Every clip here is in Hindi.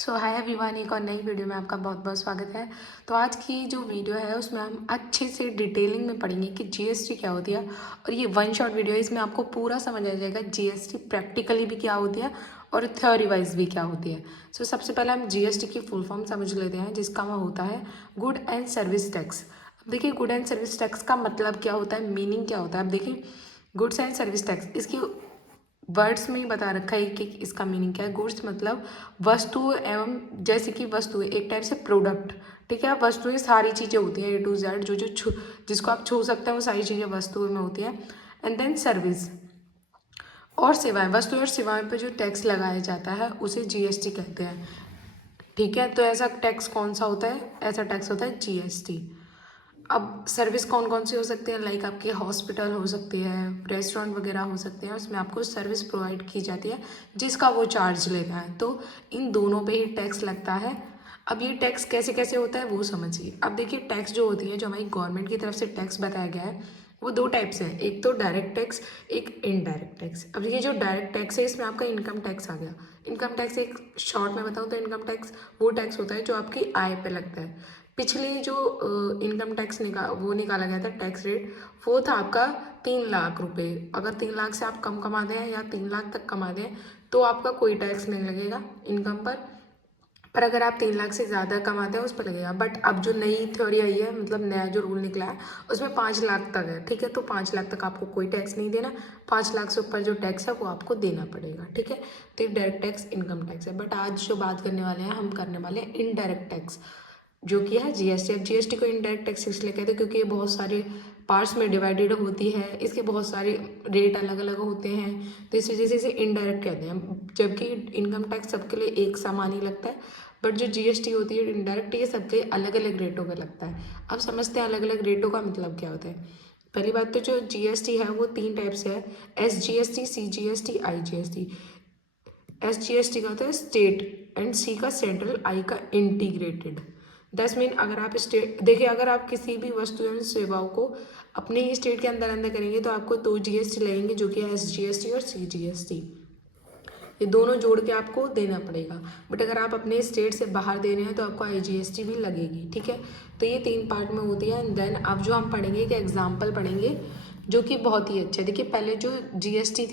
सो हाय एवरीवन, एक और नई वीडियो में आपका बहुत बहुत स्वागत है। तो आज की जो वीडियो है उसमें हम अच्छे से डिटेलिंग में पढ़ेंगे कि जीएसटी क्या होती है। और ये वन शॉट वीडियो है, इसमें आपको पूरा समझ आ जाएगा जीएसटी प्रैक्टिकली भी क्या होती है और थ्योरी वाइज भी क्या होती है। सो सबसे पहले हम जीएसटी की फुल फॉर्म समझ लेते हैं, जिसका वह होता है गुड एंड सर्विस टैक्स। अब देखिए, गुड एंड सर्विस टैक्स का मतलब क्या होता है, मीनिंग क्या होता है। अब देखिए, गुड्स एंड सर्विस टैक्स, इसकी वर्ड्स में ही बता रखा है कि इसका मीनिंग क्या है। गुड्स मतलब वस्तु एवं, जैसे कि वस्तु एक टाइप से प्रोडक्ट, ठीक है। वस्तुएं सारी चीज़ें होती हैं, ए टू जेड, जो जो छू जिसको आप छू सकते हैं वो सारी चीज़ें वस्तुओं में होती हैं। एंड देन सर्विस और सेवाएं, वस्तुएं और सेवाएं पर जो टैक्स लगाया जाता है उसे जीएसटी कहते हैं, ठीक है। तो ऐसा टैक्स कौन सा होता है, ऐसा टैक्स होता है जीएसटी। अब सर्विस कौन कौन सी हो सकती है, लाइक आपके हॉस्पिटल हो सकती है, रेस्टोरेंट वगैरह हो सकते हैं, उसमें आपको सर्विस प्रोवाइड की जाती है जिसका वो चार्ज लेता है। तो इन दोनों पे ही टैक्स लगता है। अब ये टैक्स कैसे कैसे होता है वो समझिए। अब देखिए, टैक्स जो होती है, जो हमारी गवर्नमेंट की तरफ से टैक्स बताया गया है, वो दो टाइप से है। एक तो डायरेक्ट टैक्स, एक इनडायरेक्ट टैक्स। अब ये जो डायरेक्ट टैक्स है, इसमें आपका इनकम टैक्स आ गया। इनकम टैक्स एक शॉर्ट में बताऊँ तो इनकम टैक्स वो टैक्स होता है जो आपकी आय पे लगता है। पिछली जो इनकम टैक्स निकाला गया था टैक्स रेट, वो था आपका 3 लाख रुपए। अगर 3 लाख से आप कम कमाते हैं या 3 लाख तक कमाते हैं तो आपका कोई टैक्स नहीं लगेगा इनकम पर अगर आप 3 लाख से ज़्यादा कमाते हैं उस पर लगेगा। बट अब जो नई थ्योरी आई है, मतलब नया जो रूल निकला है, उसमें 5 लाख तक है, ठीक है। तो 5 लाख तक आपको कोई टैक्स नहीं देना, 5 लाख से ऊपर जो टैक्स है वो आपको देना पड़ेगा, ठीक है। तो ये डायरेक्ट टैक्स इनकम टैक्स है। बट आज जो बात करने वाले हैं, हम करने वाले हैं इनडायरेक्ट टैक्स, जो कि है जीएसटी। अब जीएसटी को इनडायरेक्ट टैक्स इसलिए कहते हैं क्योंकि ये बहुत सारे पार्ट्स में डिवाइडेड होती है, इसके बहुत सारे रेट अलग अलग होते हैं, तो इस वजह से इसे इनडायरेक्ट कहते हैं। जबकि इनकम टैक्स सबके लिए एक समान ही लगता है, बट जो जीएसटी होती है इनडायरेक्ट, ये सबके अलग अलग रेटों पर लगता है। अब समझते हैं अलग अलग रेटों का मतलब क्या होता है। पहली बात तो जो जीएसटी है वो 3 टाइप से है, एसजीएसटी, सीजीएसटी, आईजीएसटी। एसजीएसटी का होता है स्टेट एंड सी का सेंट्रल, आई का इंटीग्रेटेड। दस मीन, अगर आप स्टेट देखिए, अगर आप किसी भी वस्तु एवं सेवाओं को अपने ही स्टेट के अंदर अंदर करेंगे तो आपको 2 जीएसटी लगेंगे, जो कि है एसजीएसटी और सीजीएसटी। ये दोनों जोड़ के आपको देना पड़ेगा। बट अगर आप अपने स्टेट से बाहर दे रहे हैं तो आपको आईजीएसटी भी लगेगी, ठीक है। तो ये 3 पार्ट में होती है। देन अब जो हम पढ़ेंगे, एक एग्जाम्पल पढ़ेंगे जो कि बहुत ही अच्छा है। देखिए, पहले जो जीएसटी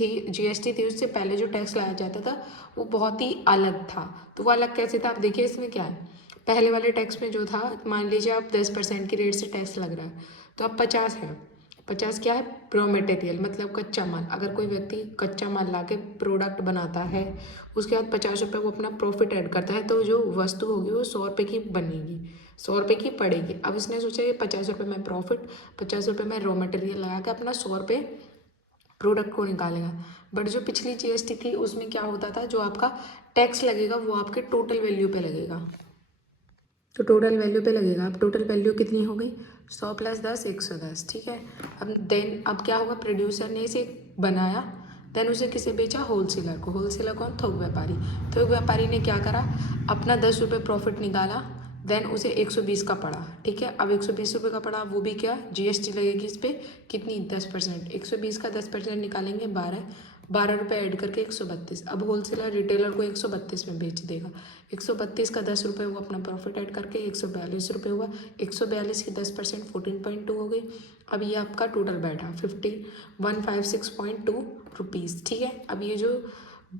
थी उससे पहले जो टैक्स लगाया जाता था वो बहुत ही अलग था। तो वो अलग कैसे था, आप देखिए इसमें क्या है। पहले वाले टैक्स में जो था, मान लीजिए आप 10% की रेट से टैक्स लग रहा है, तो अब 50 है। 50 क्या है, रॉ मटेरियल मतलब कच्चा माल। अगर कोई व्यक्ति कच्चा माल ला के प्रोडक्ट बनाता है, उसके बाद 50 रुपये वो अपना प्रॉफिट ऐड करता है, तो जो वस्तु होगी वो 100 रुपये की बनेगी, 100 रुपये की पड़ेगी। अब इसने सोचा ये 50 रुपये में प्रॉफिट, 50 रुपये में रॉ मटेरियल लगा के अपना 100 रुपये प्रोडक्ट को निकालेगा। बट जो पिछली जीएसटी थी उसमें क्या होता था, जो आपका टैक्स लगेगा वो आपके टोटल वैल्यू पे लगेगा। तो टोटल वैल्यू पे लगेगा। अब टोटल वैल्यू कितनी हो गई, 100 + 10 110, ठीक है। अब क्या होगा, प्रोड्यूसर ने इसे बनाया, देन उसे किसे बेचा, होलसेलर को। होलसेलर कौन, थोक व्यापारी। थोक व्यापारी ने क्या करा, अपना 10 रुपये प्रॉफिट निकाला, देन उसे 120 का पड़ा, ठीक है। अब 120 रुपये का पड़ा, वो भी क्या, जीएसटी लगेगी इस पर, कितनी, 10%। 120 का 10% निकालेंगे 12, 12 रुपये ऐड करके 132। अब होलसेलर रिटेलर को 132 में बेच देगा। 132 का 10 रुपये वो अपना प्रॉफिट ऐड करके 142 रुपये हुआ। 142 की 10% 14.2 हो गई। अब ये आपका टोटल बैठा 156.2 रुपीज़, ठीक है। अब ये जो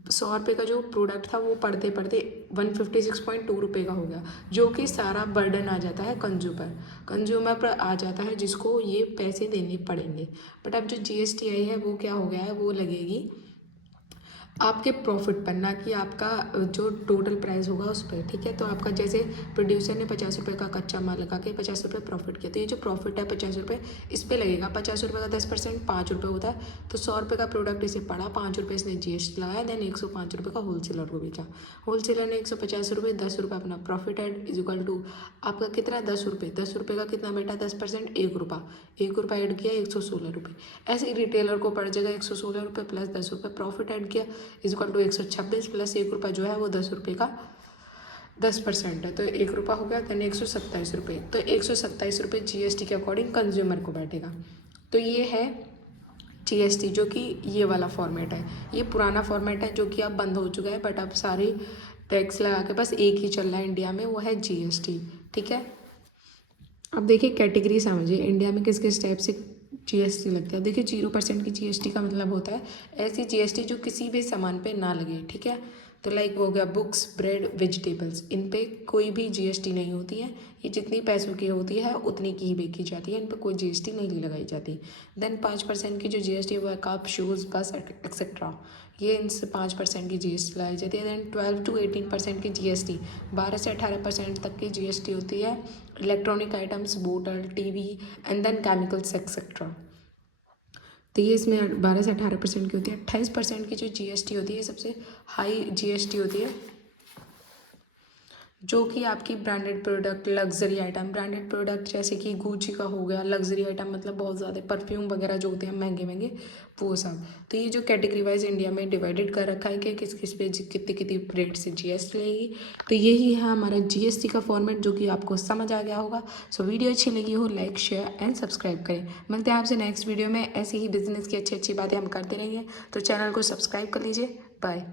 100 रुपये का जो प्रोडक्ट था वो पढ़ते पढ़ते 156.2 रुपये का हो गया, जो कि सारा बर्डन आ जाता है कंज्यूमर पर आ जाता है, जिसको ये पैसे देने पड़ेंगे। बट अब जो जीएसटी आई है वो क्या हो गया है, वो लगेगी आपके प्रॉफिट पर, ना कि आपका जो टोटल प्राइस होगा उस पर, ठीक है। तो आपका जैसे प्रोड्यूसर ने 50 रुपये का कच्चा माल लगा के 50 रुपये प्रॉफिट किया, तो ये जो प्रॉफिट है 50 रुपये इस पर लगेगा। 50 रुपये का 10% 5 रुपये होता है, तो 100 रुपये का प्रोडक्ट इसे पड़ा, 5 रुपये इसने जीएसटी लगाया, देन 105 रुपये का होलसेलर को बेचा। होलसेलर ने 150 रुपये, 10 रुपये अपना profit add is equal to आपका कितना, 10 रुपये। 10 रुपये का कितना बेटा, 10% 1 रुपये, 1 रुपये ऐड किया 116 रुपये। ऐसे ही रिटेलर को पड़ जाएगा 116 रुपये प्लस 10 रुपये प्रॉफिट ऐड किया इज इक्वल टू 126 प्लस 1 रुपये जो है वो 10 रुपये का 10% है, तो 1 रुपये हो गया, देन 127 रुपये। तो 127 रुपये जीएसटी के अकॉर्डिंग कंज्यूमर को बैठेगा। तो ये है जीएसटी, जो कि ये वाला फॉर्मेट है। ये पुराना फॉर्मेट है जो कि अब बंद हो चुका है, बट अब सारी टैक्स लगा के बस एक ही चल रहा है इंडिया में, वो है जीएसटी। ठीक है, अब देखिए कैटेगरी समझिए इंडिया में किस किस टाइप से जीएसटी लगता है। देखिए 0% की जीएसटी का मतलब होता है ऐसी जीएसटी जो किसी भी सामान पे ना लगे। ठीक है, तो लाइक हो गया बुक्स, ब्रेड, वेजिटेबल्स, इन पे कोई भी जीएसटी नहीं होती है। ये जितनी पैसों की होती है उतनी की ही बेची जाती है, इन पर कोई जीएसटी नहीं लगाई जाती। देन 5% की जो जीएसटी है वो है कप, शूज़, बस एक्सेट्रा, ये इनसे 5% की जीएसटी लगाई जाती है। देन 12 to 18% की जीएसटी, 12 से 18% तक की जीएसटी होती है इलेक्ट्रॉनिक आइटम्स, बोतल, TV and then chemicals etcetera. तो ये इसमें 12 से 18% की होती है। 28% की जो जीएसटी होती है सबसे हाई जीएसटी होती है, जो कि आपकी branded product, luxury item, branded product जैसे कि गुची का हो गया, लग्जरी आइटम मतलब बहुत ज़्यादा परफ्यूम वगैरह जो होते हैं महंगे महंगे, वो सब। तो ये जो कैटेगरी वाइज इंडिया में डिवाइडेड कर रखा है कि किस किस पे कितनी कितनी रेट से जीएसटी लगेगी। तो यही है हमारा जीएसटी का फॉर्मेट, जो कि आपको समझ आ गया होगा। सो वीडियो अच्छी लगी हो लाइक, शेयर एंड सब्सक्राइब करें। मिलते हैं आपसे नेक्स्ट वीडियो में, ऐसी ही बिजनेस की अच्छी अच्छी बातें हम करते रहेंगे। तो चैनल को सब्सक्राइब कर लीजिए। बाय।